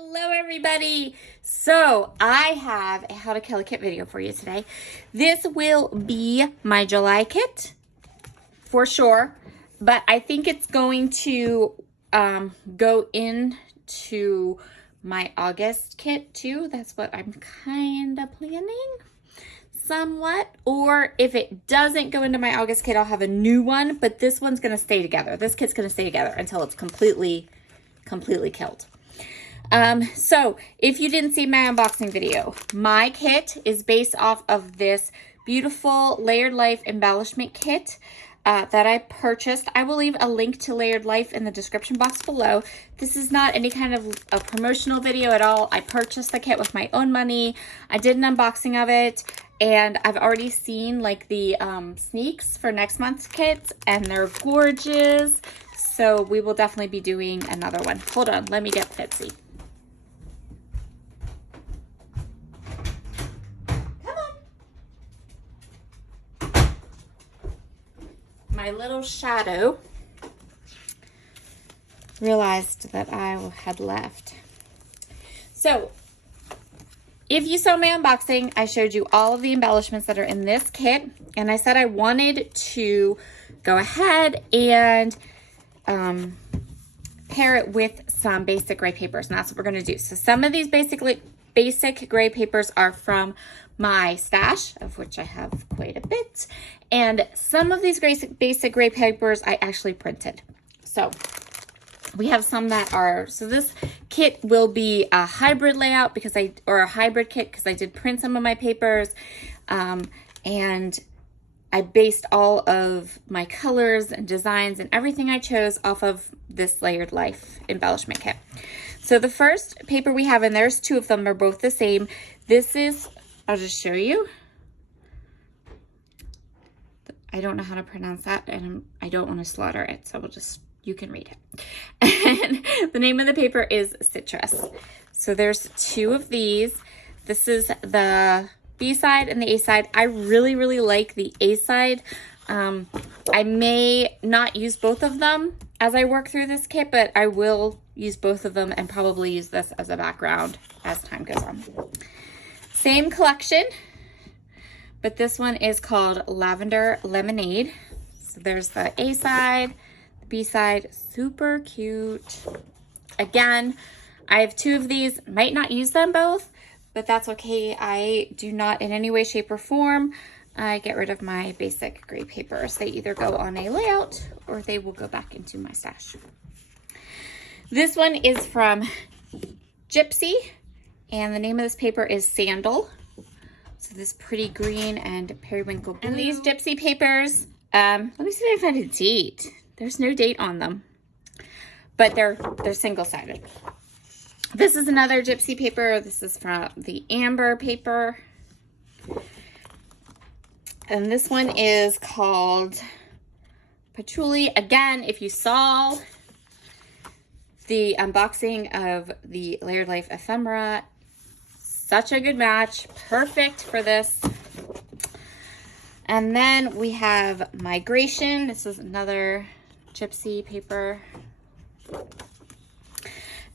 Hello everybody! So I have a how to kill a kit video for you today. This will be my July kit for sure, but I think it's going to go into my August kit too. That's what I'm kind of planning somewhat. Or if it doesn't go into my August kit, I'll have a new one, but this one's going to stay together. This kit's going to stay together until it's completely killed. So if you didn't see my unboxing video, my kit is based off of this beautiful Layered Life embellishment kit that I purchased. I will leave a link to Layered Life in the description box below. This is not any kind of a promotional video at all. I purchased the kit with my own money. I did an unboxing of it, and I've already seen like the sneaks for next month's kits, and they're gorgeous. So we will definitely be doing another one. Hold on, let me get Fitzy. My little shadow realized that I had left. So if you saw my unboxing, I showed you all of the embellishments that are in this kit, and I said I wanted to go ahead and pair it with some basic gray papers, and that's what we're going to do. So some of these basic gray papers are from my stash, of which I have quite a bit, and some of these basic gray papers I actually printed. So we have some that are, so this kit will be a hybrid layout or a hybrid kit because I did print some of my papers, and I based all of my colors and designs and everything I chose off of this Layered Life embellishment kit. So the first paper we have, and there's two of them, they're both the same. This is, I'll just show you. I don't know how to pronounce that, and I don't want to slaughter it, so you can read it. And the name of the paper is Citrus. So there's two of these. This is the B side and the A side. I really like the A side. I may not use both of them as I work through this kit, but I will use both of them and probably use this as a background as time goes on. Same collection, but this one is called Lavender Lemonade. So there's the A side, the B side, super cute. Again, I have two of these, might not use them both, but that's okay. I do not in any way, shape, or form get rid of my basic gray papers. They either go on a layout or they will go back into my stash. This one is from Gypsy, and the name of this paper is Sandal. So this pretty green and periwinkle blue. And these Gypsy papers, let me see if I find a date. There's no date on them, but they're single-sided. This is another Gypsy paper. This is from the Amber paper. And this one is called Patchouli. Again, if you saw the unboxing of the Layered Life ephemera, such a good match, perfect for this. And then we have Migration. This is another Gypsy paper.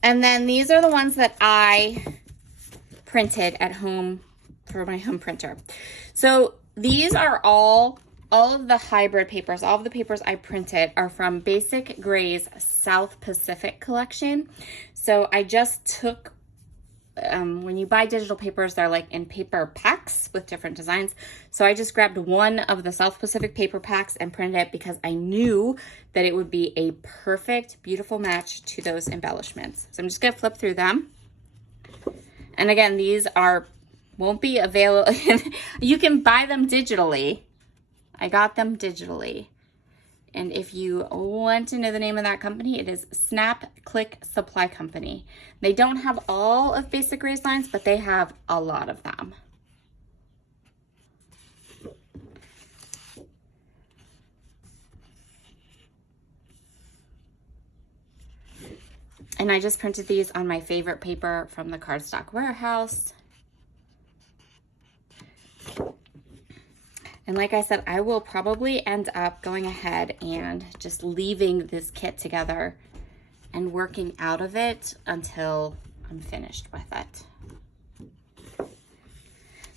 And then these are the ones that I printed at home for my home printer. So these are all of the hybrid papers, all of the papers I printed are from Basic Gray's South Pacific collection. So I just took, when you buy digital papers, they're like in paper packs with different designs. So I just grabbed one of the South Pacific paper packs and printed it because I knew that it would be a perfect, beautiful match to those embellishments. So I'm just gonna flip through them. And again, these won't be available. You can buy them digitally. I got them digitally. And if you want to know the name of that company, it is Snap Click Supply Company. They don't have all of Basic Gray's lines, but they have a lot of them. And I just printed these on my favorite paper from the Cardstock Warehouse. And like I said, I will probably end up going ahead and just leaving this kit together and working out of it until I'm finished with it.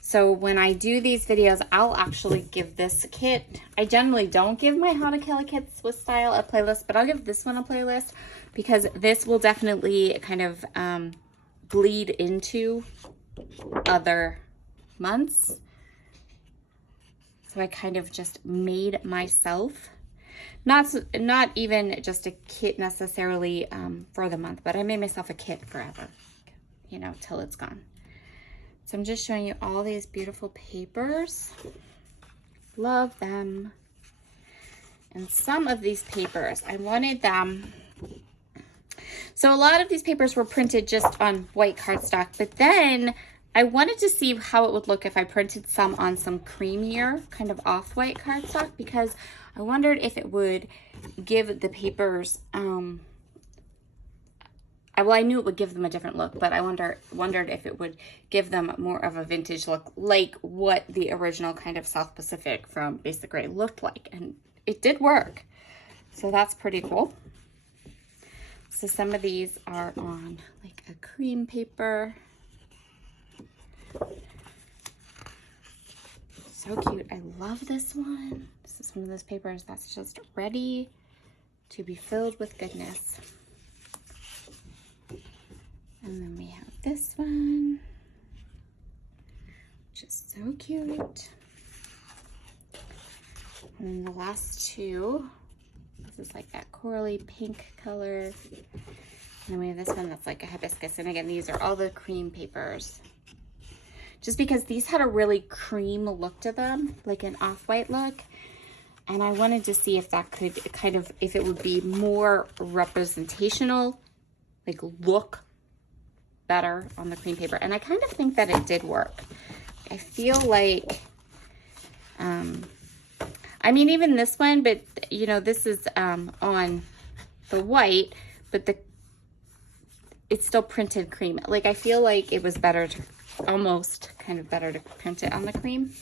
So when I do these videos, I'll actually give this kit. I generally don't give my How to Kill a Kid Swiss Style a playlist, but I'll give this one a playlist because this will definitely kind of bleed into other months. So I kind of just made myself, not even just a kit necessarily for the month, but I made myself a kit forever, you know, till it's gone. So I'm just showing you all these beautiful papers. Love them. And some of these papers, I wanted them. So a lot of these papers were printed just on white cardstock, but then I wanted to see how it would look if I printed some on some creamier, kind of off-white cardstock, because I wondered if it would give the papers, well, I knew it would give them a different look, but I wondered if it would give them more of a vintage look, like what the original kind of South Pacific from Basic Gray looked like. And it did work. So that's pretty cool. So some of these are on like a cream paper. So cute. I love this one. This is one of those papers that's just ready to be filled with goodness. And then we have this one, which is so cute. And then the last two, this is like that corally pink color. And then we have this one that's like a hibiscus. And again, these are all the cream papers. Just because these had a really cream look to them, like an off-white look. And I wanted to see if that could kind of, if it would be more representational, like look better on the cream paper. And I kind of think that it did work. I feel like, I mean, even this one, but you know, this is on the white, but it's still printed cream. Like, I feel like it was better to, almost kind of better to print it on the cream.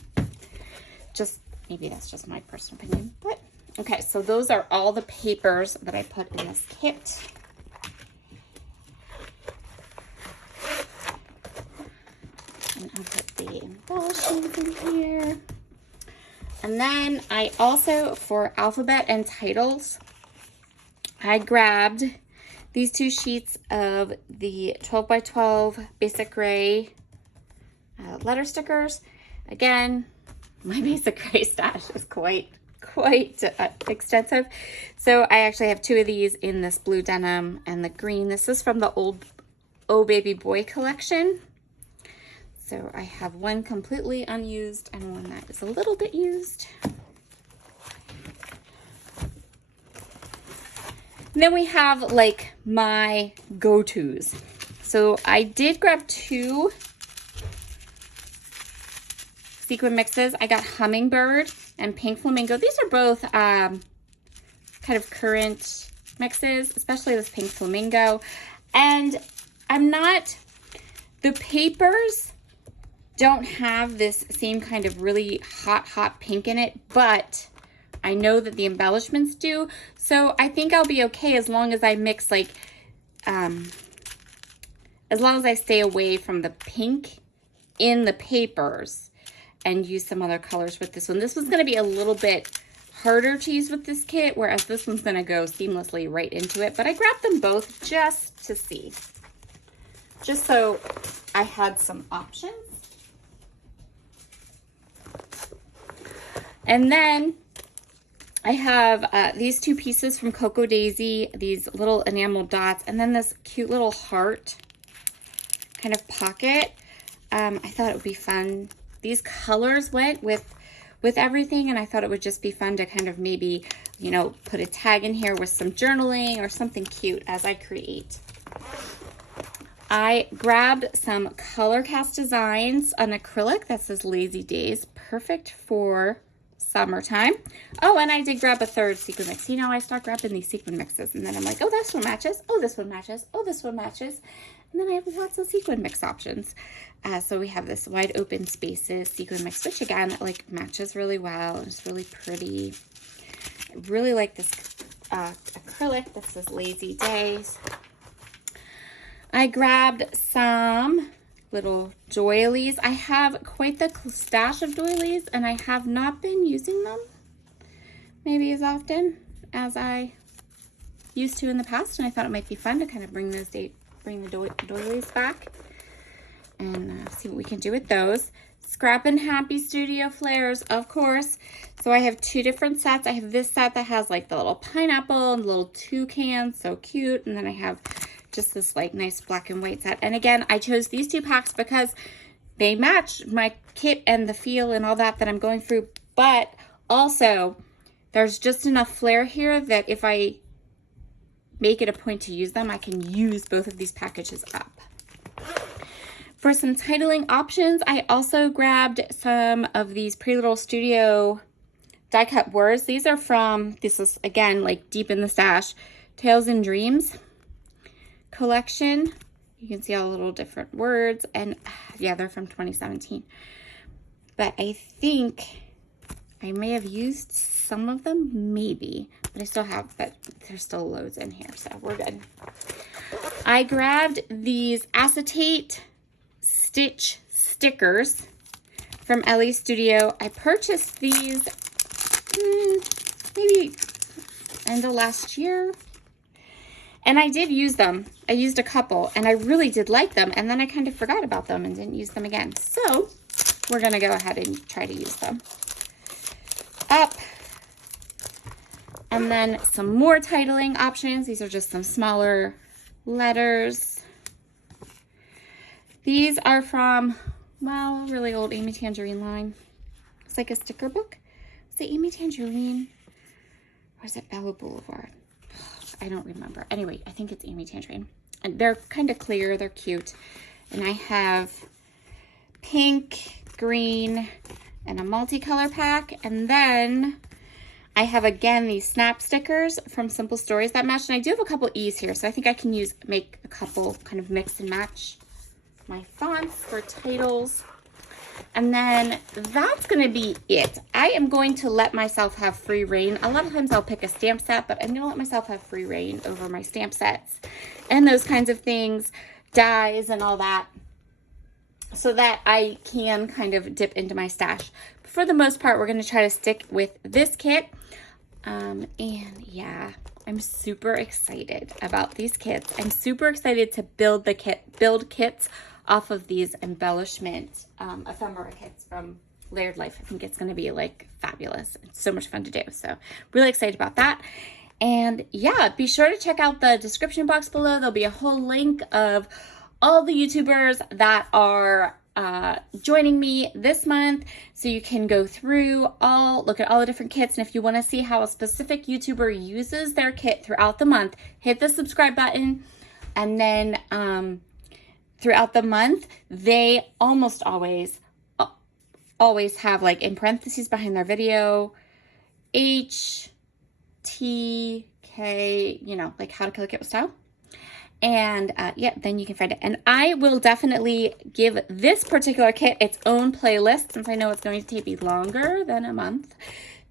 Just, maybe that's just my personal opinion, but okay. So those are all the papers that I put in this kit. And I'll put the embellishments in here. And then I also, for alphabet and titles, I grabbed these two sheets of the 12 by 12 Basic Gray letter stickers. Again, my Basic Gray stash is quite extensive. So I actually have two of these in this blue denim and the green. This is from the old Oh Baby Boy collection. So I have one completely unused and one that is a little bit used. And then we have like my go-tos. So I did grab two sequin mixes. I got Hummingbird and Pink Flamingo. These are both kind of current mixes, especially this Pink Flamingo. And the papers don't have this same kind of really hot pink in it, but I know that the embellishments do. So I think I'll be okay as long as I mix like, as long as I stay away from the pink in the papers and use some other colors with this one. This one's gonna be a little bit harder to use with this kit, whereas this one's gonna go seamlessly right into it. But I grabbed them both just to see, just so I had some options. And then I have these two pieces from Cocoa Daisy, these little enamel dots, and then this cute little heart kind of pocket. I thought it would be fun. These colors went with everything, and I thought it would just be fun to kind of maybe, you know, put a tag in here with some journaling or something cute as I create. I grabbed some Color Cast Designs on acrylic that says Lazy Days, perfect for summertime. Oh, and I did grab a third sequin mix. You know, I start grabbing these sequin mixes, and then I'm like, oh, this one matches. Oh, this one matches. Oh, this one matches. And then I have lots of sequin mix options. So we have this Wide Open Spaces sequin mix, which again, like matches really well. It's really pretty. I really like this acrylic that says Lazy Days. I I grabbed some little doilies. I have quite the stash of doilies, and I have not been using them maybe as often as I used to in the past, and I thought it might be fun to kind of bring the doilies back and see what we can do with those. Scrap and Happy Studio Flares, of course. So I have two different sets. I have this set that has like the little pineapple and little toucan, so cute. And then I have just this like nice black and white set. And again, I chose these two packs because they match my kit and the feel and all that I'm going through. But also, there's just enough flair here that if I make it a point to use them, I can use both of these packages up. For some titling options, I also grabbed some of these Pretty Little Studio die cut words. These are from, this is again like deep in the stash, Tales and Dreams collection. You can see all the little different words, and yeah, they're from 2017. But I think I may have used some of them, maybe, but I still have, but there's still loads in here, so we're good. I grabbed these acetate stitch stickers from Ellie's Studio. I purchased these maybe end of last year, and I did use them. I used a couple, and I really did like them, and then I kind of forgot about them and didn't use them again. So we're gonna go ahead and try to use them up. And then some more titling options. These are just some smaller letters. These are from, well, really old Amy Tangerine line. It's like a sticker book. Is it Amy Tangerine? Or is it Bella Boulevard? I don't remember. Anyway, I think it's Amy Tangerine. And they're kind of clear. They're cute. And I have pink, green, and a multicolor pack. And then I have, again, these snap stickers from Simple Stories that match. And I do have a couple E's here, so I think I can make a couple kind of mix and match my fonts for titles. And then that's going to be it. I am going to let myself have free reign. A lot of times I'll pick a stamp set, but I'm going to let myself have free reign over my stamp sets and those kinds of things, dies and all that, so that I can kind of dip into my stash. But for the most part, we're going to try to stick with this kit. And yeah, I'm super excited about these kits. I'm super excited to build kits off of these embellishment ephemera kits from Layered Life. I think it's going to be like fabulous. It's so much fun to do. So really excited about that. And yeah, be sure to check out the description box below. There'll be a whole link of all the YouTubers that are joining me this month, so you can go through look at all the different kits. And if you want to see how a specific YouTuber uses their kit throughout the month, hit the subscribe button. And then throughout the month, they almost always have, like, in parentheses behind their video, H2K, you know, like How to Kill a Kit with Style. And yeah, then you can find it. And I will definitely give this particular kit its own playlist, since I know it's going to take me longer than a month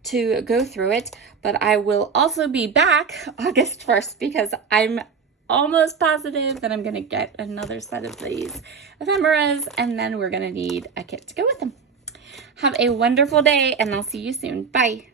to go through it. But I will also be back August 1st, because I'm almost positive that I'm going to get another set of these ephemeras, and then we're going to need a kit to go with them. Have a wonderful day, and I'll see you soon. Bye.